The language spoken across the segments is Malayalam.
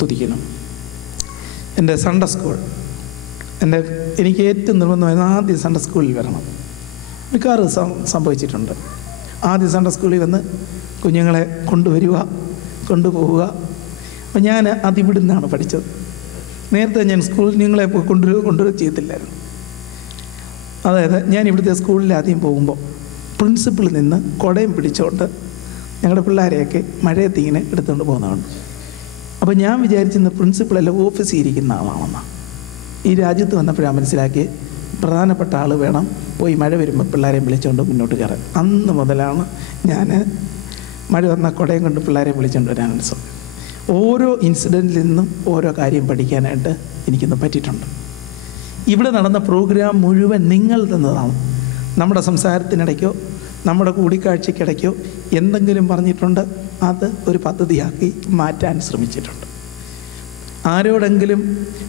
സ്തുതിക്കണം. എൻ്റെ സൺഡേ സ്കൂൾ എനിക്ക് ഏറ്റവും നിർബന്ധമായിരുന്നു ആദ്യം സൺഡേ സ്കൂളിൽ വരണം. മിക്കവാറും സംഭവിച്ചിട്ടുണ്ട്. ആദ്യം സൺഡേ സ്കൂളിൽ വന്ന് കുഞ്ഞുങ്ങളെ കൊണ്ടുപോവുക. അപ്പം ഞാൻ അതിവിടുന്നാണ് പഠിച്ചത്. നേരത്തെ ഞാൻ സ്കൂളിൽ കുഞ്ഞുങ്ങളെ കൊണ്ടുവരിക ചെയ്യത്തില്ലായിരുന്നു. അതായത് ഞാൻ ഇവിടുത്തെ സ്കൂളിൽ ആദ്യം പോകുമ്പോൾ പ്രിൻസിപ്പളിൽ നിന്ന് കുടയും പിടിച്ചുകൊണ്ട് ഞങ്ങളുടെ പിള്ളേരെയൊക്കെ മഴയത്ത് ഇങ്ങനെ എടുത്തുകൊണ്ട് പോകുന്നതാണ്. അപ്പോൾ ഞാൻ വിചാരിച്ചിരുന്ന പ്രിൻസിപ്പളെല്ലാം ഓഫീസിൽ ഇരിക്കുന്ന ആളാണെന്നാണ്. ഈ രാജ്യത്ത് വന്നപ്പോഴാണ് മനസ്സിലാക്കി പ്രധാനപ്പെട്ട ആൾ വേണം പോയി മഴ വരുമ്പോൾ പിള്ളേരെയും വിളിച്ചുകൊണ്ട് മുന്നോട്ട് കയറാൻ. അന്ന് മുതലാണ് ഞാൻ മഴ വന്ന കുടയും കൊണ്ട് പിള്ളേരെയും വിളിച്ചുകൊണ്ട് വരാൻ ശ്രമിച്ചത്. ഓരോ ഇൻസിഡൻറ്റിൽ നിന്നും ഓരോ കാര്യം പഠിക്കാനായിട്ട് എനിക്കിന്ന് പറ്റിയിട്ടുണ്ട്. ഇവിടെ നടന്ന പ്രോഗ്രാം മുഴുവൻ നിങ്ങൾ തന്നതാണ്. നമ്മുടെ സംസാരത്തിനിടയ്ക്കോ നമ്മുടെ കൂടിക്കാഴ്ചയ്ക്കിടയ്ക്കോ എന്തെങ്കിലും പറഞ്ഞിട്ടുണ്ട്, അത് ഒരു പദ്ധതിയാക്കി മാറ്റാൻ ശ്രമിച്ചിട്ടുണ്ട്. ആരോടെങ്കിലും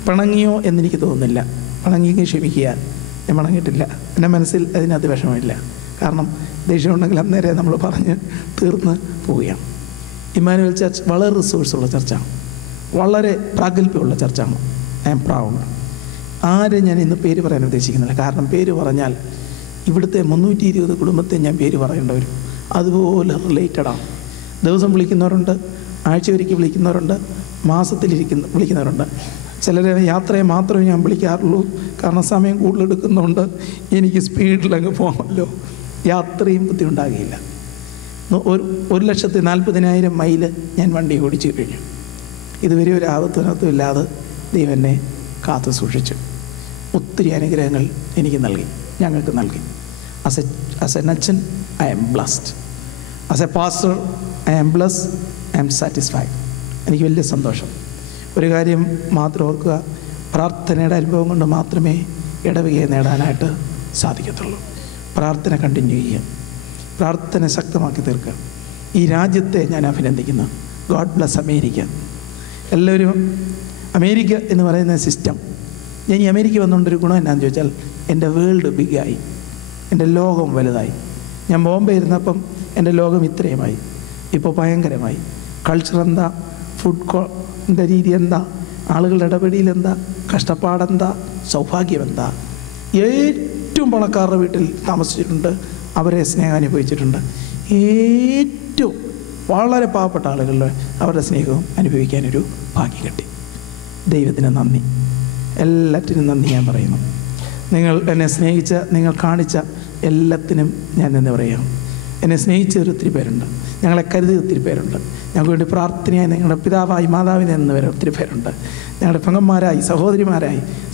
പിണങ്ങിയോ എന്നെനിക്ക് തോന്നുന്നില്ല. പിണങ്ങിയെങ്കിൽ ക്ഷമിക്കുക, ഞാൻ പിണങ്ങിയിട്ടില്ല. എൻ്റെ മനസ്സിൽ അതിനകത്ത് വിഷമമില്ല. കാരണം ദേഷ്യമുണ്ടെങ്കിൽ അന്നേരം നമ്മൾ പറഞ്ഞ് തീർന്ന് പോവുകയാണ്. ഇമ്മാനുവൽ ചർച്ച് വളരെ റിസോഴ്സുള്ള ചർച്ചാണ്, വളരെ പ്രാഗൽഭ്യമുള്ള ചർച്ചാണ്. I am proud. ആരും ഞാൻ ഇന്ന് പേര് പറയാൻ ഉദ്ദേശിക്കുന്നില്ല. കാരണം പേര് പറഞ്ഞാൽ ഇവിടുത്തെ 320 കുടുംബത്തെ ഞാൻ പേര് പറയേണ്ടി വരും. അതുപോലെ റിലേറ്റഡാണ്. ദിവസം വിളിക്കുന്നവരുണ്ട്, ആഴ്ചയൊരിക്കൽ വിളിക്കുന്നവരുണ്ട്, വിളിക്കുന്നവരുണ്ട്. ചിലരെ യാത്രയെ മാത്രമേ ഞാൻ വിളിക്കാറുള്ളൂ. കാരണം സമയം കൂടുതലെടുക്കുന്നതുകൊണ്ട് എനിക്ക് സ്പീഡിലങ്ങ് പോകാമല്ലോ. യാത്രയും ബുദ്ധിമുട്ടാകുകയില്ല. 1,40,000 മൈൽ ഞാൻ വണ്ടി ഓടിച്ചു കഴിഞ്ഞു. ഇതുവരെ ഒരു ആപത്തിനകത്തും ഇല്ലാതെ ദൈവം എന്നെ കാത്തു സൂക്ഷിച്ചു. ഒത്തിരി അനുഗ്രഹങ്ങൾ എനിക്ക് നൽകി, ഞങ്ങൾക്ക് നൽകി. ആസ് എൻ അച്ഛൻ I am blessed. As a pastor I am blessed. I am satisfied. എനിക്ക് വലിയ സന്തോഷം. ഒരു കാര്യം മാത്രം ഓർക്കുക, പ്രാർത്ഥനയുടെ അനുഭവം കൊണ്ട് മാത്രമേ ഇടവകയെ നേടാനായിട്ട് സാധിക്കത്തുള്ളൂ. പ്രാർത്ഥന കണ്ടിന്യൂ ചെയ്യുക, പ്രാർത്ഥന ശക്തമാക്കി തീർക്കുക. ഈ രാജ്യത്തെ ഞാൻ അഭിനന്ദിക്കുന്നു. God bless America. എല്ലാവരും അമേരിക്ക എന്ന് പറയുന്ന സിസ്റ്റം, ഞാൻ ഈ അമേരിക്ക വന്നുകൊണ്ടൊരു ഗുണം എന്നാന്ന് ചോദിച്ചാൽ എൻ്റെ വേൾഡ് ബിഗായി, എൻ്റെ ലോകം വലുതായി. ഞാൻ ബോംബെ ഇരുന്നപ്പം എൻ്റെ ലോകം ഇത്രയുമായി. ഇപ്പോൾ ഭയങ്കരമായി. കൾച്ചർ എന്താ, ഫുഡ് രീതി എന്താ, ആളുകളുടെ ഇടപെടൽ എന്താ, കഷ്ടപ്പാടെന്താ, സൗഭാഗ്യം എന്താ. ഏറ്റവും പണക്കാരുടെ വീട്ടിൽ താമസിച്ചിട്ടുണ്ട്, അവരെ സ്നേഹം അനുഭവിച്ചിട്ടുണ്ട്. ഏറ്റവും വളരെ പാവപ്പെട്ട ആളുകളുടെ അവരുടെ സ്നേഹവും അനുഭവിക്കാനൊരു ഭാഗ്യം കിട്ടി. ദൈവത്തിന് നന്ദി, എല്ലാറ്റിനും നന്ദി ഞാൻ പറയുന്നു. നിങ്ങൾ എന്നെ സ്നേഹിച്ച, നിങ്ങൾ കാണിച്ച എല്ലാത്തിനും ഞാൻ നന്ദി പറയാം. എന്നെ സ്നേഹിച്ചവർ ഒത്തിരി പേരുണ്ട്, ഞങ്ങളെ കരുതി ഒത്തിരി പേരുണ്ട്, ഞങ്ങൾക്ക് വേണ്ടി പ്രാർത്ഥനയായി നിങ്ങളുടെ പിതാവായി മാതാവിനെ നിന്നവർ ഒത്തിരി പേരുണ്ട്, ഞങ്ങളുടെ പെങ്ങന്മാരായി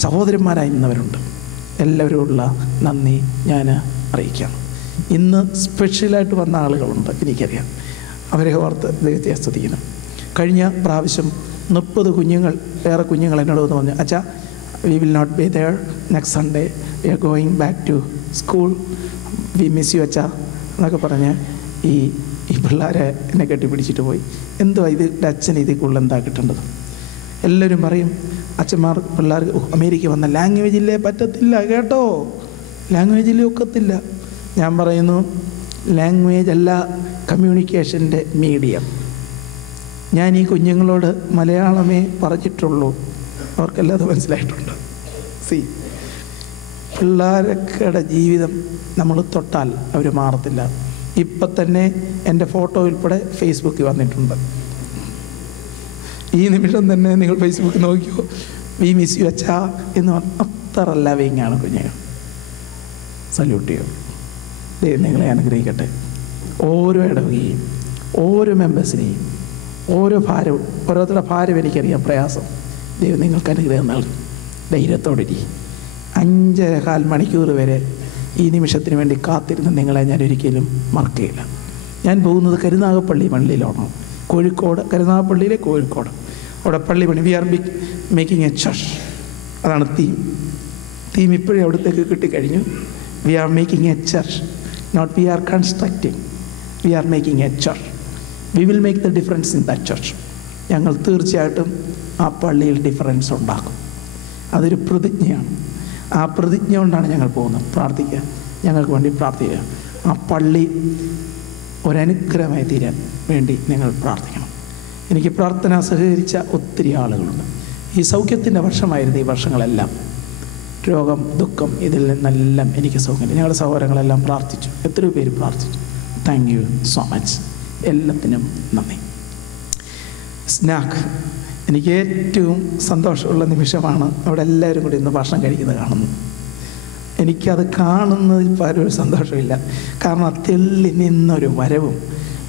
സഹോദരന്മാരായി നിന്നവരുണ്ട്. എല്ലാവരോടുള്ള നന്ദി ഞാൻ അറിയിക്കാം. ഇന്ന് സ്പെഷ്യലായിട്ട് വന്ന ആളുകളുണ്ട്, എനിക്കറിയാം. അവരെ ഓർത്ത് ദൈവത്തെ സ്തുതിക്കണം. കഴിഞ്ഞ പ്രാവശ്യം 30 കുഞ്ഞുങ്ങൾ, വേറെ കുഞ്ഞുങ്ങൾ എന്നോട് വന്ന് പറഞ്ഞു, അച്ഛാ we will not be there next Sunday, we are going back to school, we miss you അച്ഛാ എന്നൊക്കെ പറഞ്ഞ് ഈ പിള്ളേരെ എന്നെ കെട്ടിപ്പിടിച്ചിട്ട് പോയി. എന്തുവാ ഇത്, അച്ഛൻ ഇതിൽ കൂടുതൽ എന്താ കിട്ടേണ്ടത്? എല്ലാവരും പറയും അച്ഛന്മാർ പിള്ളേർക്ക് അമേരിക്ക വന്ന ലാംഗ്വേജില്ലേ പറ്റത്തില്ല കേട്ടോ, ലാംഗ്വേജിലേ ഒക്കത്തില്ല. ഞാൻ പറയുന്നു, ലാംഗ്വേജ് അല്ല കമ്മ്യൂണിക്കേഷൻ്റെ മീഡിയം. ഞാൻ ഈ കുഞ്ഞുങ്ങളോട് മലയാളമേ പറഞ്ഞിട്ടുള്ളൂ, അവർക്കെല്ലാം അത് മനസ്സിലായിട്ടുണ്ട്. പിള്ളേരൊക്കെ ജീവിതം നമ്മൾ തൊട്ടാൽ അവർ മാറത്തില്ല. ഇപ്പം തന്നെ എൻ്റെ ഫോട്ടോ ഉൾപ്പെടെ ഫേസ്ബുക്കിൽ വന്നിട്ടുണ്ട്. ഈ നിമിഷം തന്നെ നിങ്ങൾ ഫേസ്ബുക്കിൽ നോക്കിയോ, വി മിസ് യു അച്ഛാ എന്ന് പറഞ്ഞാൽ അത്ര ലവിങ് ആണ് കുഞ്ഞുങ്ങൾ. സല്യൂട്ട് ചെയ്യും. ദൈവം നിങ്ങളെ അനുഗ്രഹിക്കട്ടെ. ഓരോ ഇടവകയും ഓരോ മെമ്പേഴ്സിനെയും ഓരോരുത്തരുടെ ഭാരം എനിക്കറിയാം, പ്രയാസം. ദൈവം നിങ്ങൾക്ക് അനുഗ്രഹം നൽകും. ധൈര്യത്തോടിരി. 5.25 മണിക്കൂർ വരെ ഈ നിമിഷത്തിന് വേണ്ടി കാത്തിരുന്ന് നിങ്ങളെ ഞാൻ ഒരിക്കലും മറക്കുകയില്ല. ഞാൻ പോകുന്നത് കരുനാഗപ്പള്ളി പള്ളിയിലാണ്, കോഴിക്കോട്. കരുനാഗപ്പള്ളിയിലെ കോഴിക്കോട് അവിടെ പള്ളി പണി. We are making a church. അതാണ് തീം ഇപ്പോഴും അവിടത്തേക്ക് കിട്ടിക്കഴിഞ്ഞു. We are making a church, not we are constructing, we are making a church. We will make the difference in that church. ഞങ്ങൾ തീർച്ചയായിട്ടും ആ പള്ളിയിൽ ഡിഫറൻസ് ഉണ്ടാക്കും. അതൊരു പ്രതിജ്ഞയാണ്. ആ പ്രതിജ്ഞ കൊണ്ടാണ് ഞങ്ങൾ പോകുന്നത്. പ്രാർത്ഥിക്കുക, ഞങ്ങൾക്ക് വേണ്ടി പ്രാർത്ഥിക്കുക. ആ പള്ളി ഒരനുഗ്രഹമായി തീരാൻ വേണ്ടി നിങ്ങൾ പ്രാർത്ഥിക്കണം. എനിക്ക് പ്രാർത്ഥന സഹകരിച്ച ഒത്തിരി ആളുകളുണ്ട്. ഈ സൗഖ്യത്തിൻ്റെ വർഷമായിരുന്നു ഈ വർഷങ്ങളെല്ലാം. രോഗം, ദുഃഖം, ഇതിൽ നിന്നെല്ലാം എനിക്ക് സൗഖ്യം. ഞങ്ങളുടെ സഹോദരങ്ങളെല്ലാം പ്രാർത്ഥിച്ചു, എത്രയോ പേര് പ്രാർത്ഥിച്ചു. Thank you so much. എല്ലാത്തിനും നന്ദി. സ്നാക്ക്, എനിക്ക് ഏറ്റവും സന്തോഷമുള്ള നിമിഷമാണ് അവിടെ എല്ലാവരും കൂടി ഇന്ന് ഭക്ഷണം കഴിക്കുന്നത് കാണുന്നു. എനിക്കത് കാണുന്നതിൽ പല ഒരു സന്തോഷമില്ല. കാരണം ആ തെള്ളി നിന്നൊരു വരവും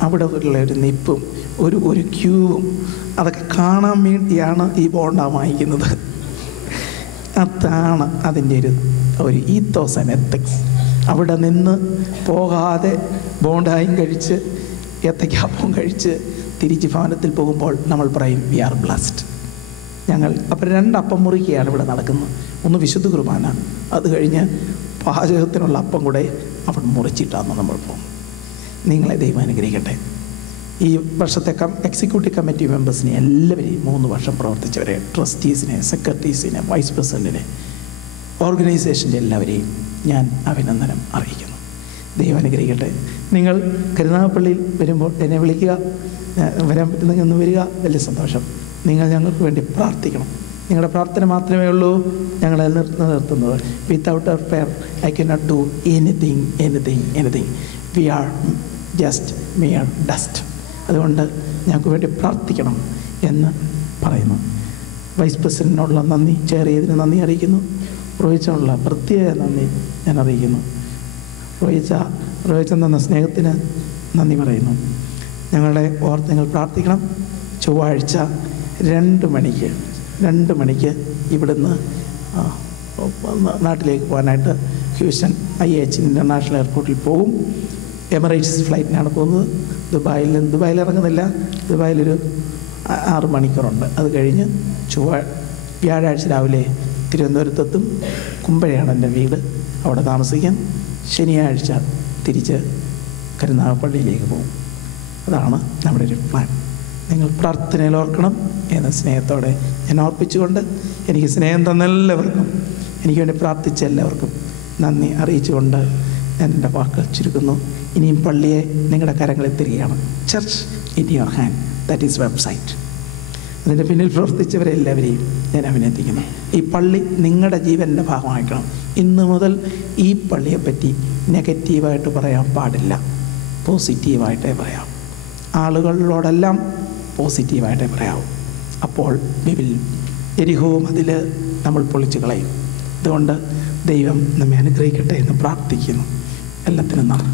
അവിടെ ഉള്ള ഒരു നിപ്പും ഒരു ക്യൂവും അതൊക്കെ കാണാൻ വേണ്ടിയാണ് ഈ ബോണ്ട വാങ്ങിക്കുന്നത്. അതാണ് അതിൻ്റെ ഒരു ഈത്തോസ് ആൻഡ് എത്തിക്സ്. അവിടെ നിന്ന് പോകാതെ ബോണ്ടായും കഴിച്ച് ഏത്തയ്ക്കാപ്പവും കഴിച്ച് തിരിച്ച് ഭവനത്തിൽ പോകുമ്പോൾ നമ്മൾ പറയും വി ആർ ബ്ലസ്ഡ്. ഞങ്ങൾ അപ്പോൾ 2 അപ്പം മുറിക്കുകയാണ് ഇവിടെ നടക്കുന്നത്. ഒന്ന് വിശുദ്ധ കുർബാന, അത് കഴിഞ്ഞ് പാചകത്തിനുള്ള അപ്പം കൂടെ അവിടെ മുറിച്ചിട്ടാണ് നമ്മൾ പോകുന്നത്. നിങ്ങളെ ദൈവം അനുഗ്രഹിക്കട്ടെ. ഈ വർഷത്തെ എക്സിക്യൂട്ടീവ് കമ്മിറ്റി മെമ്പേഴ്സിനെ എല്ലാവരെയും 3 വർഷം പ്രവർത്തിച്ചവരെ, ട്രസ്റ്റീസിനെ, സെക്രട്ടറീസിനെ, വൈസ് പ്രസിഡൻറ്റിനെ, ഓർഗനൈസേഷൻ്റെ എല്ലാവരെയും ഞാൻ അഭിനന്ദനം അറിയിക്കുന്നു. ദൈവം അനുഗ്രഹിക്കട്ടെ. നിങ്ങൾ കരുനാഗപ്പള്ളിയിൽ വരുമ്പോൾ എന്നെ വിളിക്കുക. വരാൻ പറ്റുന്നെങ്കിൽ ഒന്ന് വരിക. വലിയ സന്തോഷം. നിങ്ങൾ ഞങ്ങൾക്ക് വേണ്ടി പ്രാർത്ഥിക്കണം. നിങ്ങളുടെ പ്രാർത്ഥന മാത്രമേ ഉള്ളൂ ഞങ്ങളെ നിർത്തുന്നത്. Without our prayer I cannot do anything. We are just mere dust. അതുകൊണ്ട് ഞങ്ങൾക്ക് വേണ്ടി പ്രാർത്ഥിക്കണം എന്ന് പറയുന്നു. വൈസ് പ്രസിഡൻറ്റിനോടുള്ള നന്ദി, ചെയർ ചെയ്തതിന് നന്ദി അറിയിക്കുന്നു. റോയിച്ചനുള്ള പ്രത്യേക നന്ദി ഞാൻ അറിയിക്കുന്നു. റോയിച്ച തന്ന സ്നേഹത്തിന് നന്ദി പറയുന്നു. ഞങ്ങളെ ഓർത്ത് നിങ്ങൾ പ്രാർത്ഥിക്കണം. ചൊവ്വാഴ്ച 2 മണിക്ക് ഇവിടുന്ന് നാട്ടിലേക്ക് പോകാനായിട്ട് ഹ്യൂസ്റ്റൺ IH ഇൻ്റർനാഷണൽ എയർപോർട്ടിൽ പോകും. എമിറേറ്റ്സ് ഫ്ലൈറ്റിനാണ് പോകുന്നത്. ദുബായിൽ ഇറങ്ങുന്നില്ല. ദുബായിലൊരു 6 മണിക്കൂറുണ്ട്. അത് കഴിഞ്ഞ് വ്യാഴാഴ്ച രാവിലെ തിരുവനന്തപുരത്തെത്തും. കുമ്പഴയാണ് എൻ്റെ വീട്, അവിടെ താമസിക്കാൻ. ശനിയാഴ്ച തിരിച്ച് കരുനാഗപ്പള്ളിയിലേക്ക് പോകും. അതാണ് നമ്മുടെ ഒരു പ്ലാൻ. നിങ്ങൾ പ്രാർത്ഥനയിൽ ഓർക്കണം എന്ന സ്നേഹത്തോടെ ഞാൻ ഓർപ്പിച്ചുകൊണ്ട് എനിക്ക് സ്നേഹം തന്ന എല്ലാവർക്കും, എനിക്ക് വേണ്ടി പ്രാർത്ഥിച്ച എല്ലാവർക്കും നന്ദി അറിയിച്ചുകൊണ്ട് ഞാൻ എൻ്റെ വാക്കുകൾ ചുരുക്കുന്നു. ഇനിയും പള്ളിയെ നിങ്ങളുടെ കരങ്ങളിൽ തരികയാണ്. Church in your hand, that is website. അതിൻ്റെ പിന്നിൽ പ്രവർത്തിച്ചവരെ എല്ലാവരെയും ഞാൻ അഭിനന്ദിക്കുന്നു. ഈ പള്ളി നിങ്ങളുടെ ജീവൻ്റെ ഭാഗമാക്കണം. ഇന്നു മുതൽ ഈ പള്ളിയെപ്പറ്റി നെഗറ്റീവായിട്ട് പറയാൻ പാടില്ല, പോസിറ്റീവായിട്ടേ പറയാം. ആളുകളോടെല്ലാം പോസിറ്റീവായിട്ടേ പറയാവൂ. അപ്പോൾ എരിഹോവും അതിൽ നമ്മൾ പൊളിച്ചു കളയും. അതുകൊണ്ട് ദൈവം നമ്മെ അനുഗ്രഹിക്കട്ടെ എന്ന് പ്രാർത്ഥിക്കുന്നു. എല്ലാത്തിനും നന്ദി.